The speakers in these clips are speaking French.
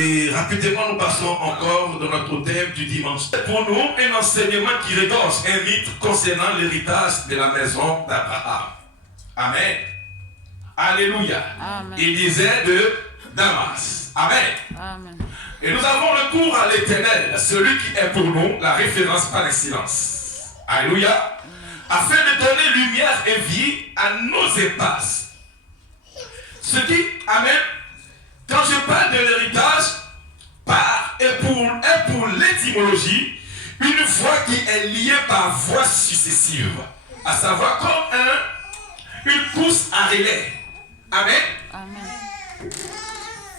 Et rapidement, nous passons encore dans notre thème du dimanche. Pour nous, un enseignement qui regorge un mythe concernant l'héritage de la maison d'Abraham. Amen. Alléluia. Amen. Il disait de Damas. Amen. Amen. Et nous avons recours à l'Éternel, celui qui est pour nous la référence par excellence. Alléluia. Afin de donner lumière et vie à nos espaces. Ce qui, amen, quand je parle de l'héritage, pour l'étymologie, une voie qui est liée par voie successive, à savoir comme une course à relais. Amen. Amen.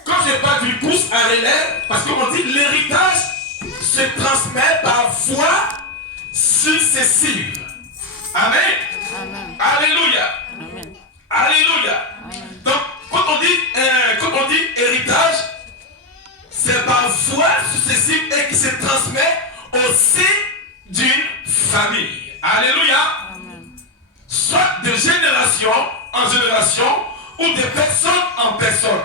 Quand je parle d'une course à relais, parce qu'on dit l'héritage se transmet par voie successive. Amen. Amen. Alléluia. Amen. Alléluia. Amen. Donc, quand on dit héritage, c'est par voie successive et qui se transmet au sein d'une famille. Alléluia. Amen. Soit de génération en génération ou de personne en personne.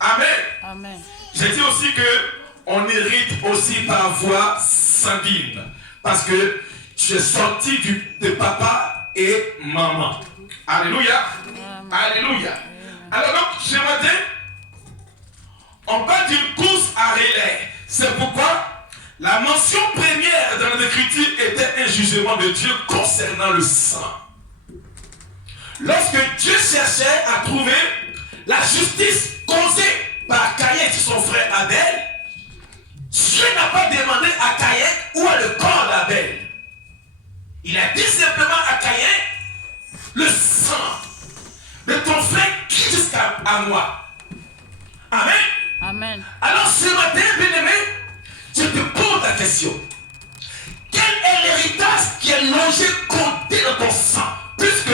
Amen. Amen. J'ai dit aussi que on hérite aussi par voie sanguine. Parce que tu es sorti de papa et maman. Alléluia. Amen. Alléluia. Amen. Alors donc, ce matin, on parle d'une course à relais. C'est pourquoi la mention première dans l'Écriture était un jugement de Dieu concernant le sang. Lorsque Dieu cherchait à trouver la justice causée par Caïn et son frère Abel, Dieu n'a pas demandé à Caïn où est le corps d'Abel. Il a dit simplement à Caïn, le sang de ton frère qui jusqu'à moi. Amen. Amen. Alors ce matin, bien-aimé, je te pose la question. Quel est l'héritage qui est logé, compté dans ton sang, puisque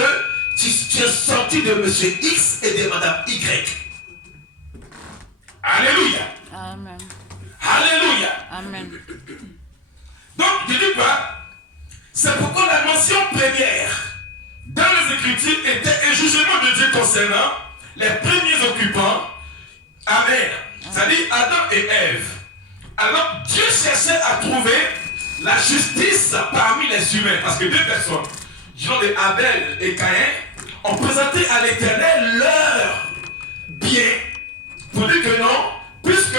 tu es sorti de monsieur X et de madame Y? Alléluia. Amen. Alléluia. Amen. Donc, je dis quoi? C'est pourquoi la mention première dans les Écritures était un jugement de Dieu concernant les premiers occupants. Amen. C'est-à-dire Adam et Ève. Alors Dieu cherchait à trouver la justice parmi les humains. Parce que deux personnes, du nom de Abel et Caïn, ont présenté à l'Éternel leur bien. Pour dire que non, puisque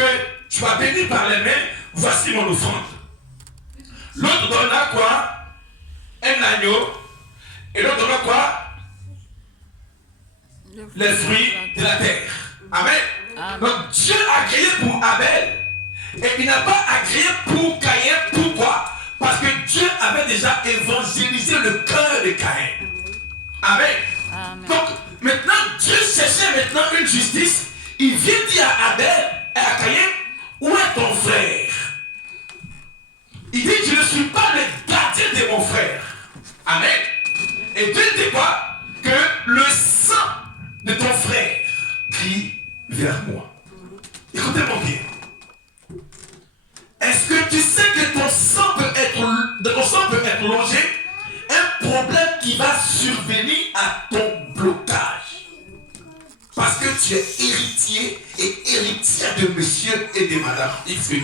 tu as béni par les mains, voici mon offrande. L'autre donna quoi? Un agneau. Et l'autre donna quoi? Les fruits de la terre. Amen. Amen. Donc Dieu a créé pour Abel. Et il n'a pas agréé pour Caïn. Pourquoi? Parce que Dieu avait déjà évangélisé le cœur de Caïn. Amen. Amen. Donc maintenant Dieu cherchait maintenant une justice. Il vient dire à Abel et à Caïn, où est ton frère? Il dit, je ne suis pas le gardien de mon frère. Amen. Et Dieu dit quoi? Que le sang de ton frère crie vers moi. Écoutez-moi bien. Est-ce que tu sais que ton sang peut être logé? Un problème qui va survenir à ton blocage. Parce que tu es héritier et héritière de monsieur et de madame X et Y.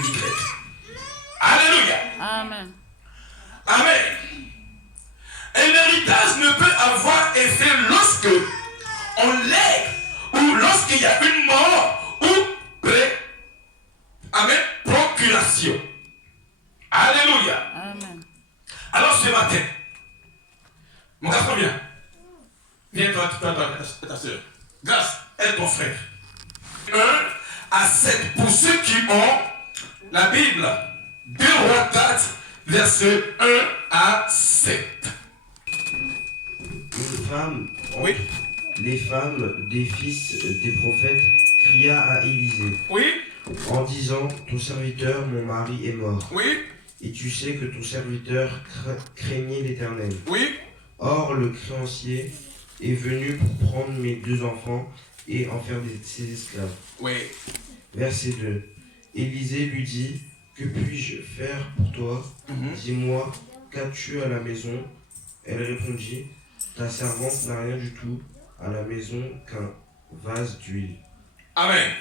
Alléluia. Amen. Amen. Un héritage ne peut avoir effet lorsque on lègue ou lorsqu'il y a une mort ou amen, procuration. Alléluia. Amen. Alors ce matin, mon garçon, viens. Viens toi, ta soeur. Grâce, aide ton frère. 1 à 7. Pour ceux qui ont la Bible, 2 Rois 4, versets 1 à 7. Une femme, oui, les femmes des fils des prophètes cria à Élisée, oui, en disant, ton serviteur, mon mari, est mort. Oui. Et tu sais que ton serviteur craignait l'Éternel. Oui. Or, le créancier est venu pour prendre mes 2 enfants et en faire ses esclaves. Oui. Verset 2. Élisée lui dit, que puis-je faire pour toi? Dis-moi, qu'as-tu à la maison? Elle répondit, ta servante n'a rien du tout à la maison qu'un vase d'huile. Amen.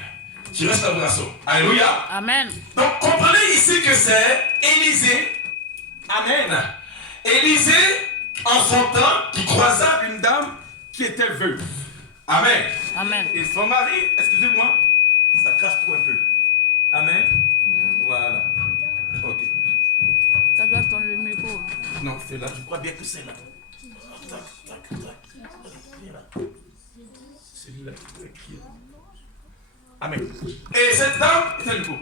Tu restes un garçon. Alléluia. Amen. Donc comprenez ici que c'est Élisée. Amen. Élisée, en son temps, qui croisa une dame qui était veuve. Amen. Amen. Et son mari, excusez-moi, ça crache trop un peu. Amen. Voilà. Ok. Ça doit être le micro. Non, c'est là. Je crois bien que c'est là. Tac, tac, tac. C'est là. C'est là. Amen. Et cette dame, c'est le micro.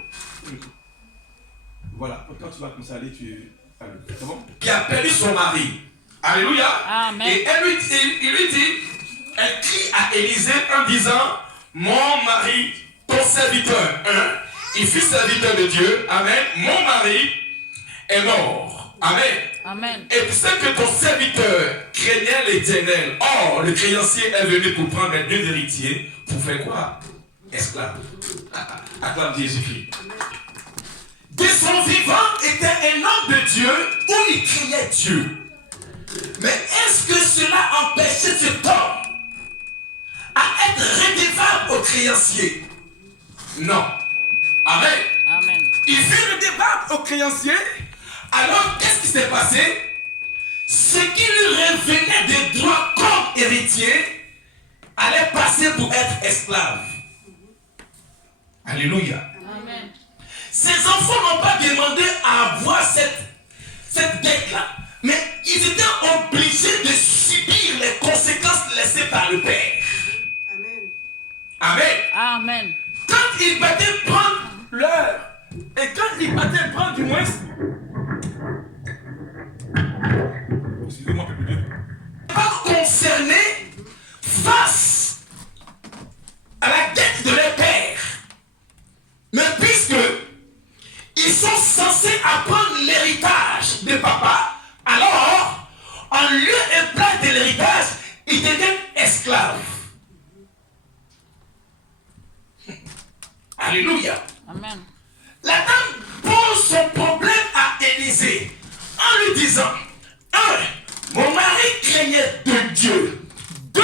Voilà. Quand tu vas commencer à aller, tu... Allez, c'est bon? Qui a perdu son mari. Alléluia. Amen. Et il lui dit, elle crie à Élisée en disant, mon mari, ton serviteur, il fut serviteur de Dieu, amen, mon mari est mort, amen. Amen. Et tu sais que ton serviteur craignait l'Éternel. Or, le créancier est venu pour prendre les deux héritiers, pour faire quoi? Esclave. Acclame Jésus-Christ. De son vivant était un homme de Dieu où il criait Dieu. Mais est-ce que cela empêchait cet homme à être redevable au créancier? Non. Amen. Amen. Il fut redevable au créancier. Alors, qu'est-ce qui s'est passé? Ce qui lui revenait des droits comme héritier allait passer pour être esclave. Alléluia. Amen. Ses enfants n'ont pas demandé à avoir cette dette-là. Mais ils étaient obligés de subir les conséquences laissées par le Père. Amen. Amen. Amen. Quand ils battaient prendre l'heure, et quand ils battaient prendre du moins... Excusez-moi, pas concernés face à la dette de leur Père. Mais puisque ils sont censés apprendre l'héritage de papa, alors, en lieu et place de l'héritage, ils deviennent esclaves. Alléluia. Amen. La dame pose son problème à Élisée en lui disant, 1. Mon mari craignait de Dieu. 2.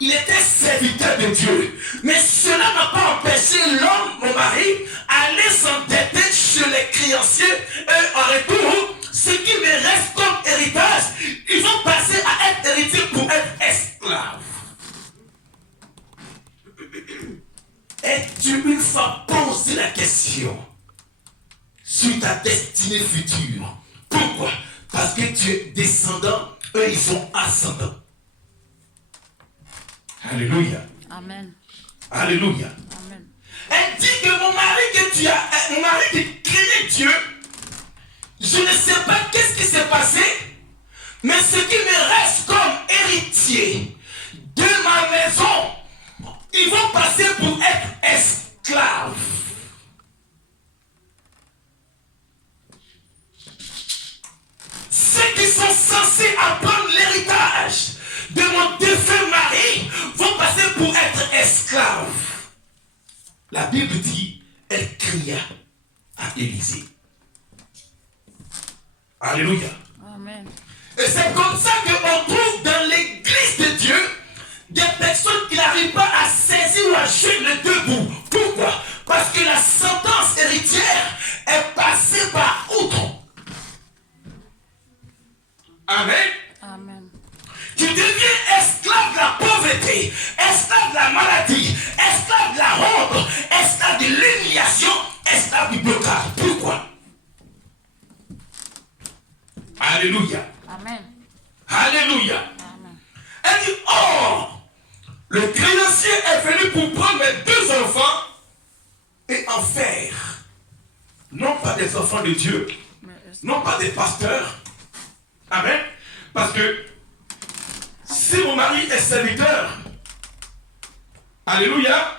Il était serviteur de Dieu. Mais cela n'a pas empêché l'homme, mon mari, aller s'endetter chez les créanciers et en retour, ce qui me reste comme héritage, ils vont passer à être héritiers pour être esclaves. Es-tu une fois posé la question sur ta destinée future? Pourquoi? Parce que tu es descendant, eux ils sont ascendants. Alléluia. Amen. Alléluia. Amen. Elle dit que mon mari qui craignait Dieu, je ne sais pas qu'est-ce qui s'est passé, mais ce qui me reste comme héritier de ma maison, ils vont passer pour être esclaves. Ceux qui sont censés apprendre l'héritage de mon défunt mari vont passer pour être esclaves. La Bible dit, elle cria à Élisée. Alléluia. Amen. Et c'est comme ça qu'on trouve dans l'église de Dieu des personnes qui n'arrivent pas à saisir ou à joindre les deux bouts. Pourquoi? Parce que la sentence héritière est passée par outre. Amen. Amen. Tu deviens esclave de la pauvreté, esclave de la maladie, esclave de la honte, esclave de l'humiliation, esclave du blocage. Pourquoi? Alléluia. Amen. Alléluia. Amen. Elle dit, oh, le créancier est venu pour prendre mes deux enfants et en faire, non pas des enfants de Dieu, non pas des pasteurs. Amen. Parce que si mon mari est serviteur, alléluia,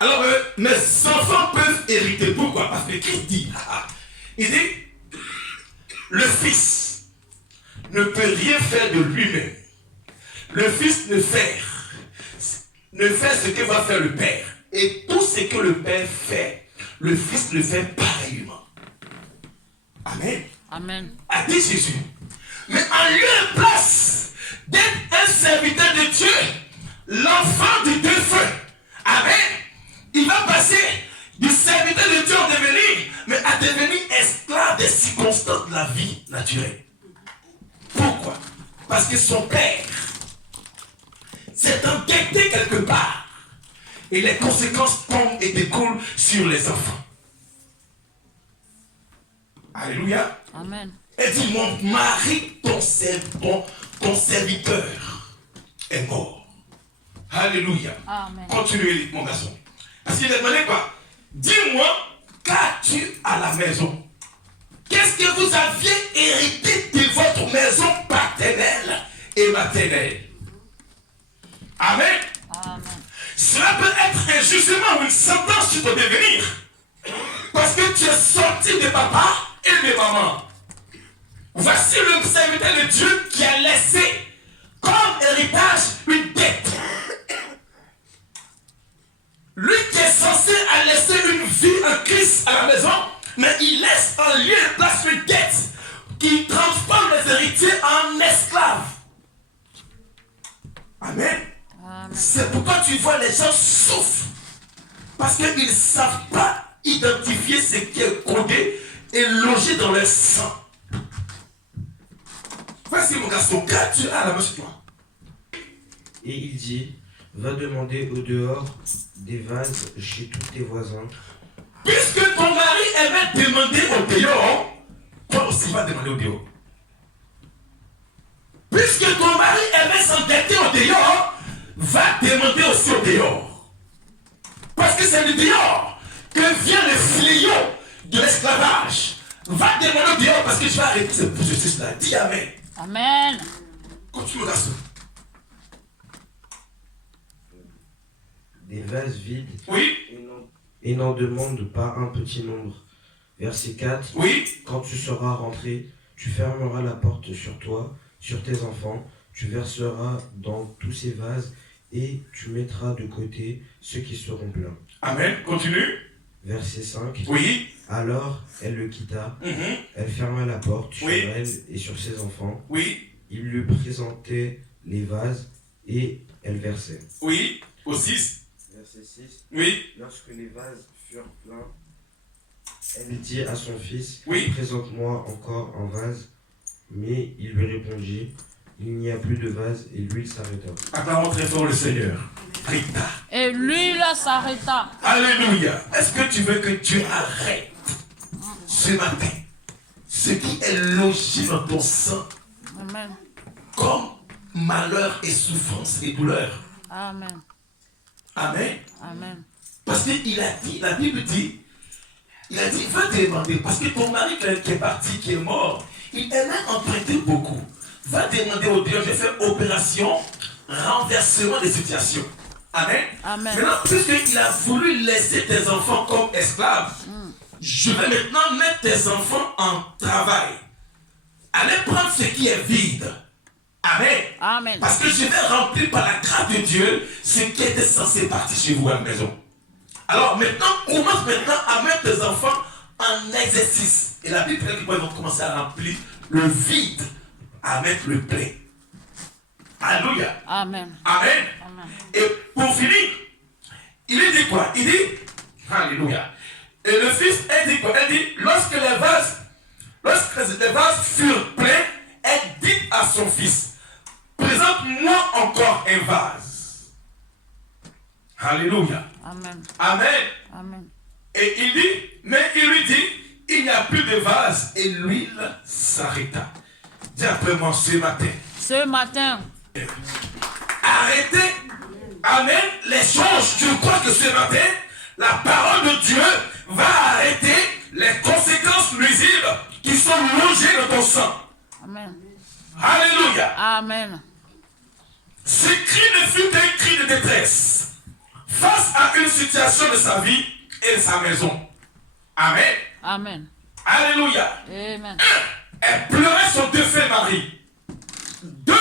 alors mes enfants peuvent hériter. Pourquoi? Parce que Christ dit, il dit, le fils ne peut rien faire de lui-même. Le fils ne fait ce que va faire le père. Et tout ce que le père fait, le fils le fait pareillement. Amen. Amen. A dit Jésus. Mais en lieu et place d'être un serviteur de Dieu, l'enfant du défunt, amen, il va passer du serviteur de Dieu en devenir, mais à devenir esclave des circonstances de la vie naturelle. Pourquoi? Parce que son père s'est endetté quelque part. Et les conséquences tombent et découlent sur les enfants. Alléluia. Amen. Elle dit, mon mari, ton serviteur, est mort. Alléluia. Amen. Continuez, mon garçon. Parce qu'il a demandé quoi? Dis-moi, qu'as-tu à la maison? Qu'est-ce que vous aviez hérité de votre maison paternelle et maternelle? Amen. Amen. Cela peut être un jugement ou une sentence sur ton devenir. Parce que tu es sorti de papa et de maman. Voici le serviteur de Dieu qui a laissé comme héritage une dette. Lui qui est censé a laissé une vie en Christ à la maison, mais il laisse en lieu et place une dette qui transforme les héritiers en esclaves. Amen. Amen. C'est pourquoi tu vois les gens souffrent. Parce qu'ils ne savent pas identifier ce qui est codé et logé dans leur sang. Voici mon garçon, qu'as-tu à la main chez toi? Et il dit, va demander au dehors des vases chez tous tes voisins. Puisque ton mari aimait demander au dehors, toi aussi va demander au dehors. Puisque ton mari aimait s'endetter au dehors, va demander aussi au dehors. Parce que c'est le dehors que vient le fléau de l'esclavage. Va demander au dehors parce que tu vas arrêter ce processus-là. Dis Amen. Amen. Continue mon garçon. Des vases vides Oui, et n'en demande pas un petit nombre. Verset 4. oui, Quand tu seras rentré, tu fermeras la porte sur toi, sur tes enfants, tu verseras dans tous ces vases et tu mettras de côté ceux qui seront pleins. Amen. Continue. Verset 5. Oui. Alors elle le quitta, Mhm. elle ferma la porte sur Oui. elle et sur ses enfants. Oui, Il lui présentait les vases et elle versait. oui. Au 6. Verset 6. Oui, Lorsque les vases furent pleins, elle dit à son fils, Oui. présente-moi encore un vase. Mais il lui répondit, il n'y a plus de vase, et l'huile s'arrêta. acclamons très fort le Seigneur. Rita. Et lui, là, s'arrêta. Alléluia. Est-ce que tu veux que Dieu arrête ce matin ce qui est logé dans ton sang Amen. comme malheur et souffrance et douleur? Amen. Amen. Amen. Parce qu'il a dit, la Bible dit, il a dit, va demander, parce que ton mari qui est parti, qui est mort, il aimait emprunter beaucoup. Va demander au Dieu, je fais opération, renversement des situations. Amen. Amen. Maintenant, puisqu'il a voulu laisser tes enfants comme esclaves, je vais maintenant mettre tes enfants en travail. Allez prendre ce qui est vide. Amen. Amen. Parce que je vais remplir par la grâce de Dieu ce qui était censé partir chez vous à la maison. Alors maintenant, commence maintenant à mettre tes enfants en exercice. Et la Bible dit qu'ils vont commencer à remplir le vide, à mettre le plein. Alléluia. Amen. Amen. Amen. Et pour finir, il dit quoi? Il dit, Alléluia. Et le fils, elle dit quoi? Elle dit, lorsque les vases furent pleins, elle dit à son fils, présente-moi encore un vase. Alléluia. Amen. Amen. Amen. Et il dit, mais il lui dit, il n'y a plus de vase et l'huile s'arrêta. Dis après moi ce matin. Ce matin, Arrêtez, amen, les choses. Je crois que ce matin, la parole de Dieu va arrêter les conséquences nuisibles qui sont logées dans ton sang. Amen. Alléluia. Amen. Ce cri ne fut qu'un cri de détresse face à une situation de sa vie et de sa maison. Amen. Amen. Alléluia. Amen. Elle pleurait son défunt mari. 2,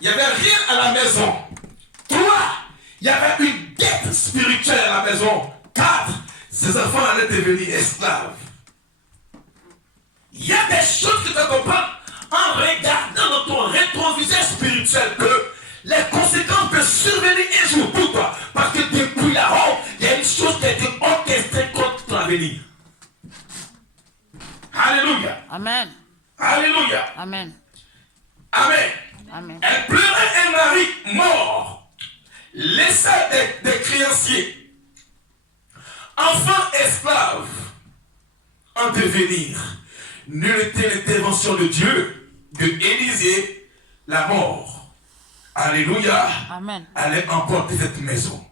il n'y avait rien à la maison. 3, il y avait une dette spirituelle à la maison. 4, ses enfants allaient devenir esclaves. Il y a des choses que tu dois comprendre en regardant dans ton rétroviseur spirituel que les conséquences peuvent survenir un jour pour toi. Parce que depuis là-haut, il y a une chose qui a été orchestrée contre venir. Alléluia. Amen. Alléluia. Amen. Amen. Amen. Elle pleurait un mari mort, laissa des créanciers, enfants esclaves, en devenir. Nulle était l'intervention de Dieu, de Élisée, la mort. Alléluia. Amen. Allait emporter cette maison.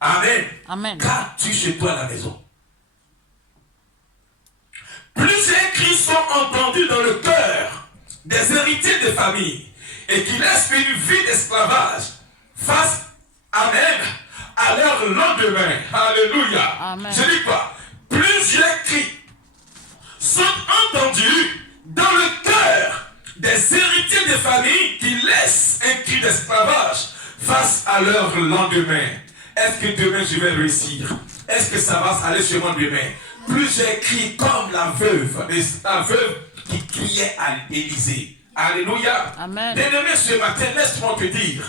Amen. Amen. Qu'as-tu chez toi à la maison? Plusieurs cris sont entendus dans le cœur des héritiers de famille et qui laissent une vie d'esclavage face, amen, à leur lendemain. Alléluia. Amen. Je dis quoi? Plusieurs cris sont entendus dans le cœur des héritiers de famille qui laissent un cri d'esclavage face à leur lendemain. Est-ce que demain je vais réussir? Est-ce que ça va aller sur moi demain? Plusieurs crient comme la veuve qui criait à Élisée. Alléluia. Amen. Bien-aimé, ce matin, laisse-moi te dire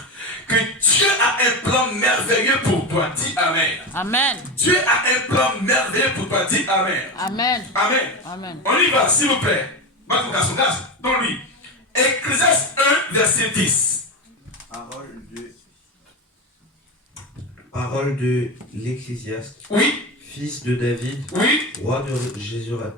que Dieu a un plan merveilleux pour toi. Dis Amen. Amen. Dieu a un plan merveilleux pour toi. Dis Amen. Amen. Amen. Amen. On y va, s'il vous plaît. Dans lui. Ecclésiaste 1, verset 10. Parole de l'Ecclésiaste, Oui. fils de David, Oui. roi de Jérusalem.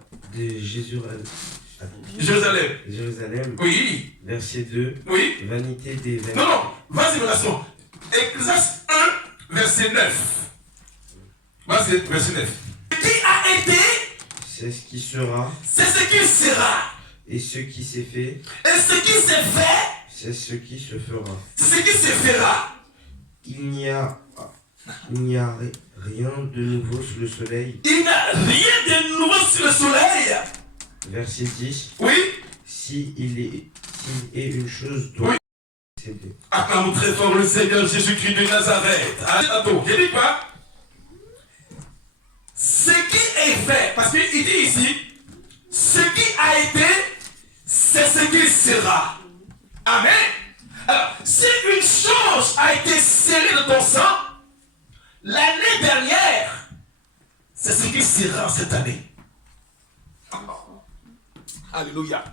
Oui. Verset 2. Oui. Vanité des vêtements. Non, non. Vas-y, relation. Ecclésiaste 1, verset 9. Vas-y, verset 9. Ce qui a été, C'est ce qui sera, c'est ce qui sera. et ce qui s'est fait, Et ce qui s'est fait, c'est ce qui se fera. c'est ce qui se fera. Il n'y a rien de nouveau sous le soleil. Il n'y a rien de nouveau sur le soleil. Verset 10. Oui. S'il est une chose dont Oui. céder. Acclamons très fort le Seigneur Jésus-Christ de Nazareth. Attends, je dis quoi? Ce qui est fait, parce qu'il dit ici, ce qui a été, c'est ce qui sera. Amen. Alors, si une chose a été scellée dans ton sang, l'année dernière, c'est ce qui sera cette année. Alléluia.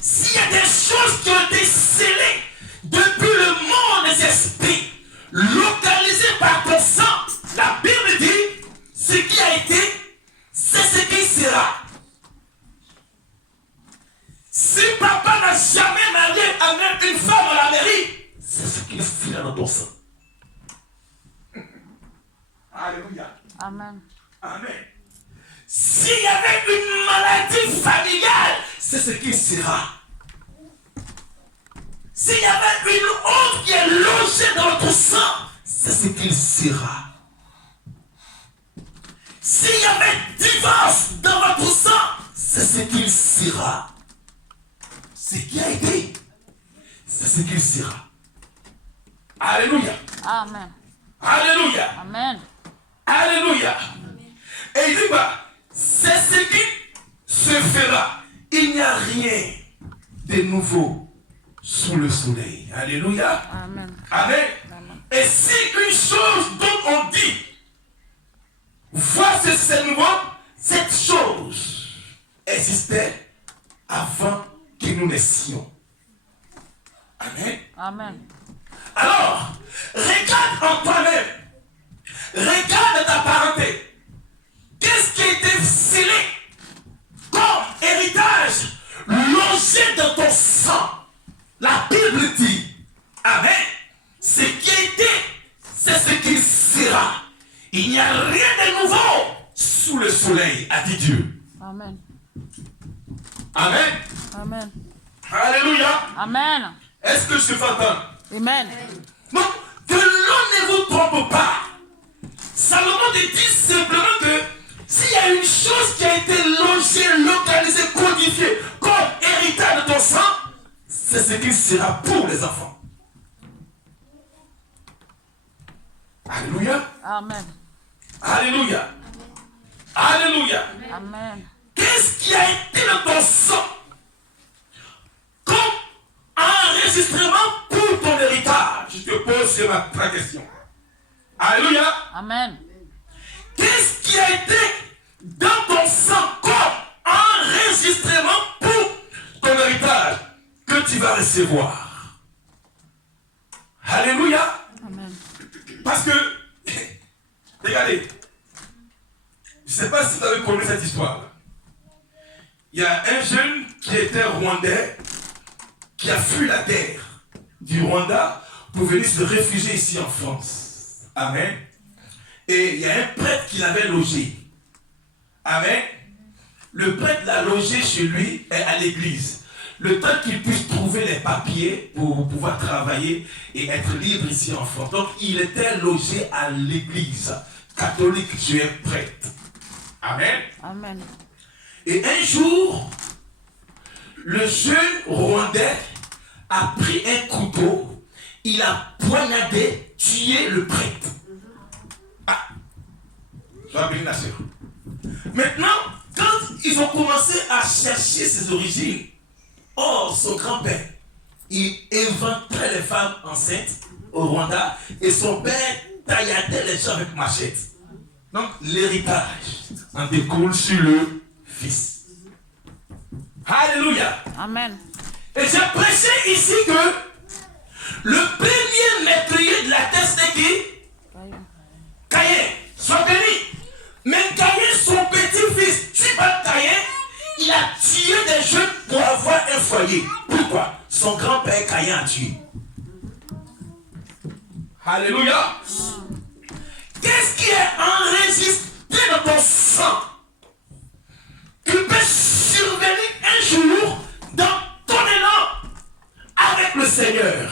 S'il y a des choses qui ont été scellées depuis le monde des esprits, localisées par ton sang, la Bible dit, ce qui a été, c'est ce qui sera. Si papa n'a jamais marié avec une femme à la mairie, c'est ce qui sera dans ton sang. Alléluia. Amen. Amen. S'il y avait une maladie familiale, c'est ce qui sera. S'il y avait une honte qui est logée dans notre sang, c'est ce qu'il sera. S'il y avait divorce dans votre sang, c'est ce qu'il sera. Ce qui a été, c'est ce qu'il sera. Alléluia. Amen. Alléluia. Amen. Alléluia. Et il dit quoi? C'est ce qui se fera. Il n'y a rien de nouveau sous le soleil. Alléluia. Amen. Amen. Amen. Et si une chose dont on dit, voici c'est nouveau, cette chose existait avant que nous naissions. Amen. Amen. Alors, regarde en toi-même. Regarde ta parenté. Qu'est-ce qui a été scellé comme héritage logé dans ton sang? La Bible dit, Amen, ce qui a été, c'est ce qui sera. Il n'y a rien de nouveau sous le soleil, a dit Dieu. Amen. Amen. Amen. Alléluia. Amen. Est-ce que je te fais entendre? Amen. Donc, que l'on ne vous trompe pas. Salomon dit simplement que s'il y a une chose qui a été logée, localisée, codifiée comme héritage de ton sang, c'est ce qui sera pour les enfants. Alléluia. Amen. Alléluia. Alléluia. Amen. Qu'est-ce qui a été dans ton sang comme enregistrement pour ton héritage? Je te pose ta question. Alléluia. Amen. qu'est-ce qui a été dans ton sang comme enregistrement pour ton héritage que tu vas recevoir. Alléluia. Amen. Parce que, regardez, je ne sais pas si vous avez connu cette histoire. Il y a un jeune qui était rwandais, qui a fui la terre du Rwanda pour venir se réfugier ici en France. Amen. Et il y a un prêtre qui l'avait logé. Amen. Le prêtre l'a logé chez lui et à l'église. Le temps qu'il puisse trouver les papiers pour pouvoir travailler et être libre ici en France. Donc il était logé à l'église catholique, tu es prêtre. Amen. Amen. Et un jour, le jeune Rwandais a pris un couteau, il a poignardé, tué le prêtre. Ah, je vais venir la sœur. Maintenant, quand ils ont commencé à chercher ses origines, son grand-père, il inventait les femmes enceintes au Rwanda et son père tailladait les gens avec machette. Donc, l'héritage en découle sur le fils. Alléluia. Amen. Et j'ai prêché ici que le premier métayer de la terre, c'était qui? Caïn. Sois béni. Mais Caïn, son petit-fils, Tubal Caïn, il a tué des jeunes pour avoir un foyer. Pourquoi? Son grand-père Caïn a tué. Alléluia. Qu'est-ce qui est enregistré dans ton sang qui peut survenir un jour dans ton élan avec le Seigneur?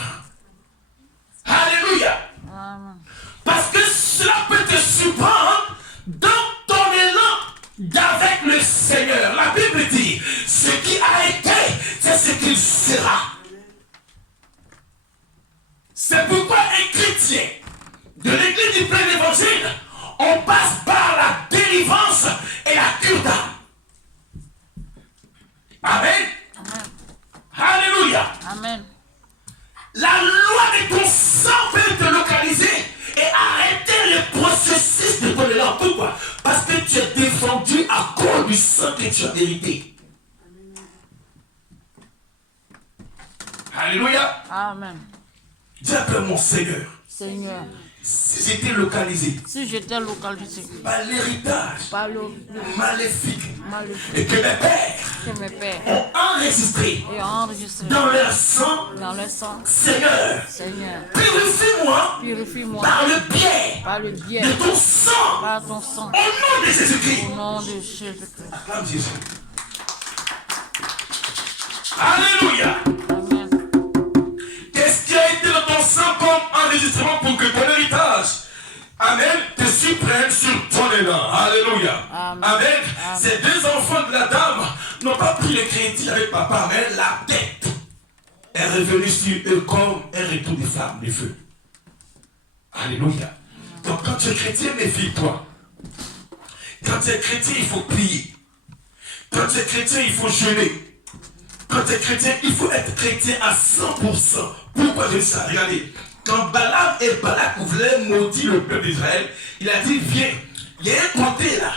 Alléluia. Amen. Parce que cela peut te surprendre dans ton élan d'avec le Seigneur. La Bible dit, ce qui a été, c'est ce qu'il sera. C'est pourquoi un chrétien de l'église du plein évangile, on passe par la délivrance et la cure d'âme. Amen. Amen. Alléluia. Amen. La loi de ton sang peut te localiser et arrêter le processus de ton élan. Pourquoi? Parce que tu es défendu à cause du sang que tu as hérité. Alléluia. Amen. Dis après mon Seigneur, Seigneur, si j'étais localisé si j'étais localisé par l'héritage par le maléfique maléfique et que mes pères que mes pères ont enregistré et enregistré dans leur sang, dans le sang, Seigneur, Seigneur, purifie-moi purifie-moi par le biais par le biais de ton sang par ton sang, au nom de Jésus-Christ. au nom de Jésus-Christ. Acclame Jésus. Alléluia. Amen. Qu'est-ce qui a été dans ton sang comme enregistrement pour que ton héritage, amen, te surprenne sur ton élan? Alléluia. Amen. Amen. Amen. Ces deux enfants de la dame n'ont pas pris le crédit avec papa, mais la tête est revenue sur eux comme un retour des flammes, des feux. Alléluia. Donc quand tu es chrétien, méfie-toi. Quand tu es chrétien, il faut prier. Quand tu es chrétien, il faut jeûner. Quand tu es chrétien, il faut être chrétien à 100%. Pourquoi je dis ça? Regardez, quand Balaam et Balak voulaient maudire le peuple d'Israël, il a dit, viens, il y a un comté là,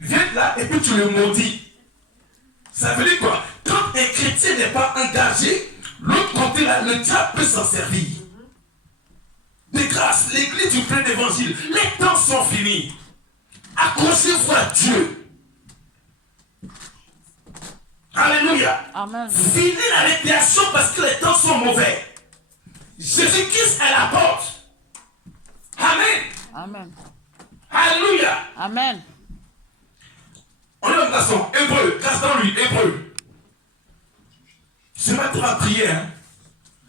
viens là et puis tu le maudis. Ça veut dire quoi? Quand un chrétien n'est pas engagé, l'autre comté là, le diable peut s'en servir. De grâce, l'église du plein d'évangile, les temps sont finis. Accrochez-vous à Dieu. Alléluia. Amen. Finis la récréation parce que les temps sont mauvais. Jésus-Christ est la porte. Amen. Amen. Alléluia. Amen. On est en garçon, hébreu, grâce dans lui, hébreu. Ce matin, on va prier. Hein.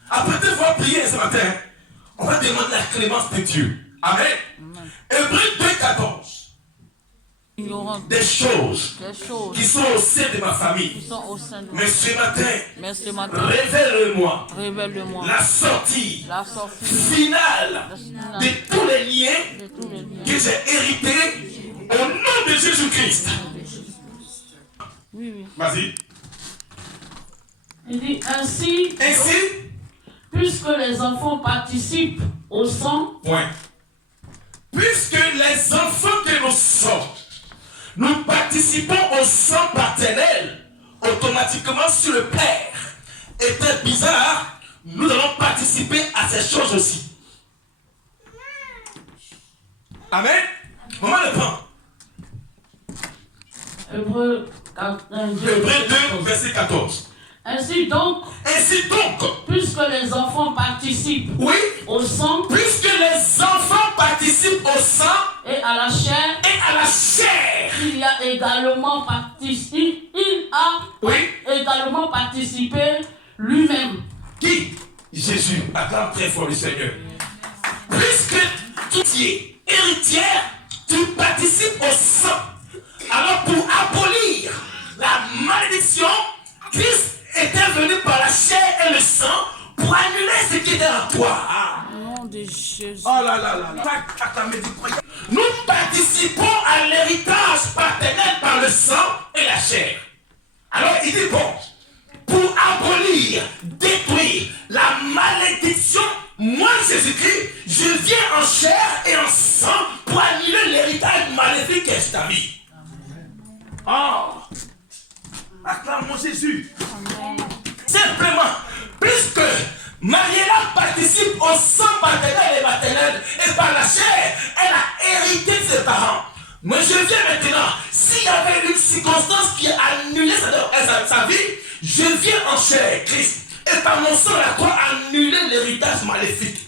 Après te voir prier ce matin, on va demander la clémence de Dieu. Amen. Amen. Hébreu 2,14. Ignorant Des choses des choses qui sont au sein de ma qui famille. sont au sein de Mais ce matin, mais ce matin, révèle-moi révèle-moi la sortie la sortie finale de tous les liens de tous les liens. que j'ai hérités au nom de Jésus-Christ. Oui, oui. Vas-y. Il dit ainsi, Ainsi, puisque les enfants participent au sang, point. puisque les enfants que nous sommes, nous participons au sang paternel, automatiquement sur le Père était bizarre, nous allons participer à ces choses aussi. Amen. Comment le prend? Hébreux 2, verset 14. Ainsi donc, puisque les enfants participent oui, au sang, puisque les enfants participent au sang et à la chair, il a également participé lui-même. Qui? Jésus. Acclame très fort le Seigneur. Puisque tu es héritière, tu participes au sang. Alors pour abolir la malédiction, Christ était venu par la chair et le sang pour annuler ce qui était en toi. Au nom de Jésus. Oh là là là là. Nous participons à l'héritage paternel par le sang et la chair. Alors il dit bon, pour abolir, détruire la malédiction, moi Jésus-Christ, je viens en chair et en sang pour annuler l'héritage maléfique qui est sur ta vie. Oh, acclame mon Jésus. Amen. Simplement, puisque Mariella participe au sang paternel et maternel et par la chair, elle a hérité de ses parents. Mais je viens maintenant, s'il y avait une circonstance qui a annulé sa vie, je viens en chair, Christ, et par mon sang la croix annuler l'héritage maléfique.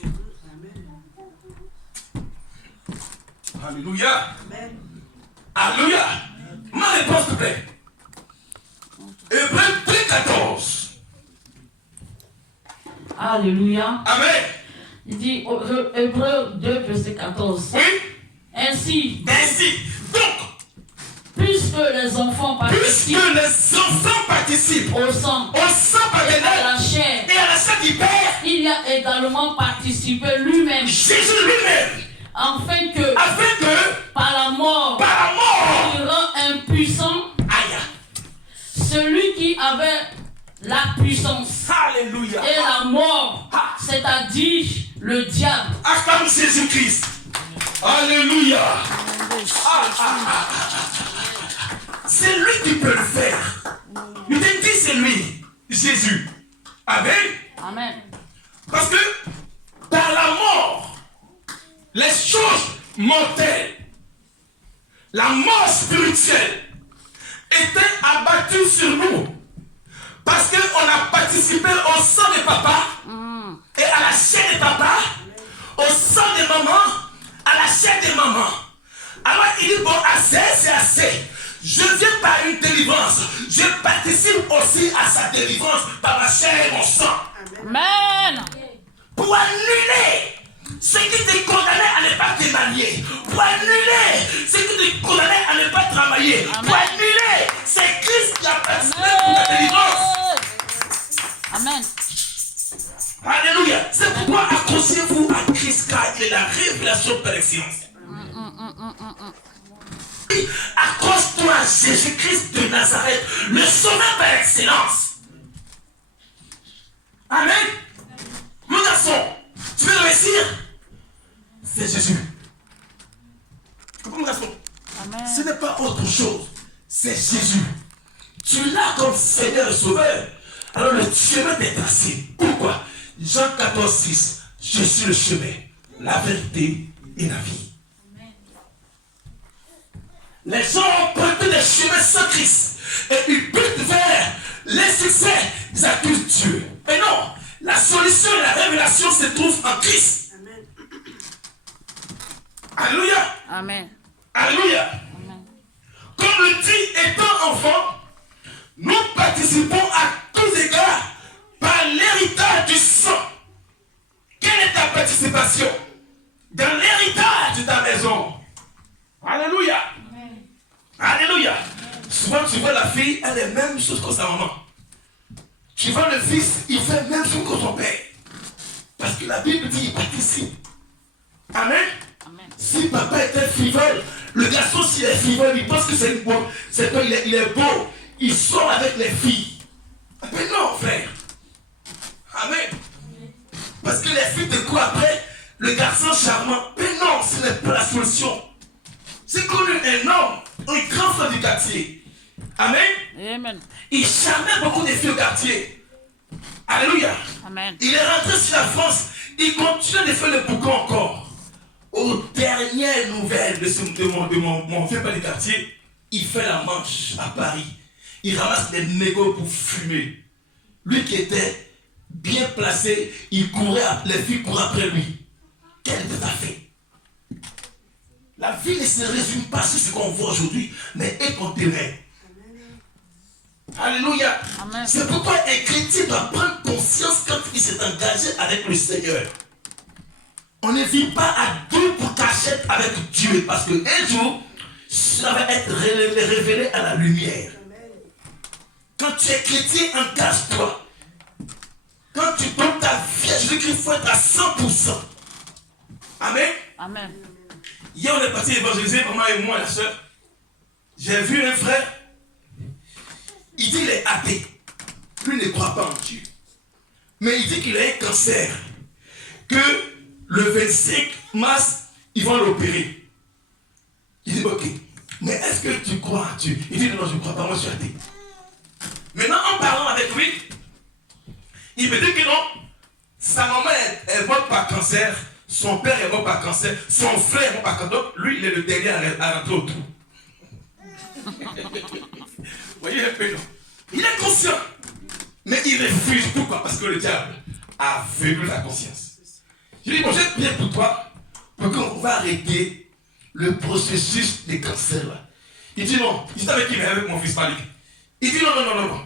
Alléluia. Alléluia. Ma réponse, s'il te plaît. Hébreux 2, 14. Alléluia. Amen. Il dit Hébreux 2, verset 14. Oui. Ainsi, Donc, puisque les enfants participent au sang paternel et à la chair, et à la chair du Père, il a également participé lui-même, Jésus lui-même, afin que par la mort, il rend impuissant celui qui avait la puissance Alléluia, et la mort, c'est-à-dire le diable. acclame Jésus-Christ. Alléluia. C'est lui qui peut le faire. Il te dit c'est lui, Jésus. Amen. Amen. Parce que par la mort, les choses mortelles, la mort spirituelle était abattue sur nous. Parce qu'on a participé au sang de papa et à la chair de papa, au sang de maman, à la chair de maman. Alors il dit bon, assez, c'est assez. Je viens par une délivrance. Je participe aussi à sa délivrance par ma chair et mon sang. Amen. Pour annuler ce qui te condamnait à ne pas te marier. Pour annuler ce qui te condamnait à ne pas travailler. Amen. Pour annuler, c'est Christ qui a participé pour ta délivrance. Amen. Alléluia. C'est pourquoi accrochez-vous à Christ car il est la révélation par excellence. Accroche-toi à Jésus-Christ de Nazareth, le sauveur par excellence. Amen. Mon garçon, tu veux réussir? C'est Jésus. Mon garçon, Amen. ce n'est pas autre chose. C'est Jésus. Tu l'as comme Seigneur et Sauveur. Alors le chemin t'est tracé. Pourquoi? Jean 14, 6. Je suis le chemin, la vérité et la vie. Les gens ont emprunté des chemins sans Christ et ils butent vers les succès, ils accusent Dieu. Mais non, la solution et la révélation se trouvent en Christ. Amen. Alléluia. Amen. Alléluia. Amen. Comme le dit étant enfant, nous participons à tous égards par l'héritage du sang. Quelle est ta participation dans l'héritage de ta maison? Alléluia. Alléluia. Souvent tu vois la fille, elle est même chose que sa maman. Tu vois le fils, il fait même chose que son père. Parce que la Bible dit il participe. Amen. Amen. Si papa était frivole, le garçon s'il est frivole, il pense que c'est une bonne. C'est toi, il est beau. Il sort avec les filles. Mais non, frère. Amen. Parce que les filles te courent après le garçon charmant. Mais non, ce n'est pas la solution. J'ai connu un homme, un grand frère du quartier. Amen. Amen. Il charmait beaucoup de filles au quartier. Alléluia. Amen. Il est rentré sur la France. Il continue de faire le boucan encore. Aux dernières nouvelles de mon vieux père du quartier, il fait la manche à Paris. Il ramasse des négos pour fumer. Lui qui était bien placé, il courait, les filles couraient après lui. Quel était ta fait? La vie ne se résume pas sur ce qu'on voit aujourd'hui, mais est qu'on dirait. Alléluia. Amen. C'est pourquoi un chrétien doit prendre conscience quand il s'est engagé avec le Seigneur. On ne vit pas à deux pour cachette avec Dieu, parce qu'un jour, cela va être révélé à la lumière. Quand tu es chrétien, engage-toi. Quand tu donnes ta vie à Jésus-Christ, il faut être à 100%. Amen. Amen. Hier, on est parti évangéliser, maman et moi, la soeur. J'ai vu un frère. Il dit qu'il est athée. Lui ne croit pas en Dieu. Mais il dit qu'il a un cancer. Que le 25 mars, ils vont l'opérer. Il dit, ok. Mais est-ce que tu crois en Dieu? Il dit, non, je ne crois pas, moi je suis athée. Maintenant, en parlant avec lui, il me dit que non, sa maman est morte par cancer, son père est mort par cancer, son frère est mort par cancer. Donc, lui, il est le dernier à rentrer au trou. Vous voyez un peu, non? Il est conscient, mais il refuse. Pourquoi? Parce que le diable a aveuglé sa conscience. Je dis, bon, j'ai prié pour toi, pour qu'on va arrêter le processus des cancers là. Il dit non, il savait qu'il est avec mon fils Malik. Il dit non.